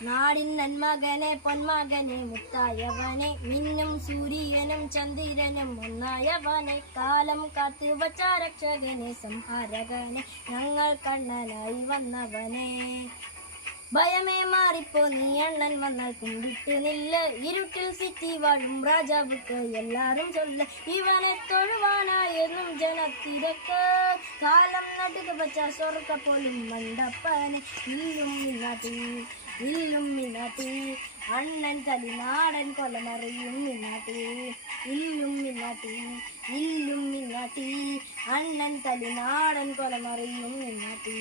നാടിൻ നന്മകനെ പൊന്മകനെ മുത്തായവനെ മിന്നും സൂര്യനും ചന്ദ്രനും ഒന്നായവനെ കാലം കാത്തു വച്ച രക്ഷകനെ സംഹാരകനെ ഞങ്ങൾ കണ്ണനായി വന്നവനെ ഭയമേ മാറിപ്പോ നീ അണ്ണൻ വന്നാൽ കുമ്പിട്ട് നില്ല ഇരുട്ടിൽ സിറ്റി വാഴും രാജാവുക്ക് എല്ലാരും ചൊല്ല ഇവനെ തൊഴുവാനായെന്നും ജനത്തിരക്ക് കാലം നടുക വച്ച സ്വർക്ക പോലും മണ്ടപ്പനെ ഇല്ലും മിന്നാട്ടി അണ്ണൻ തലിനാടൻ കൊലമറിയും മിന്നാട്ടി ഇല്ലും മിന്നാട്ടി അണ്ണൻ തലിനാടൻ കൊലമറിയും മിന്നാട്ടി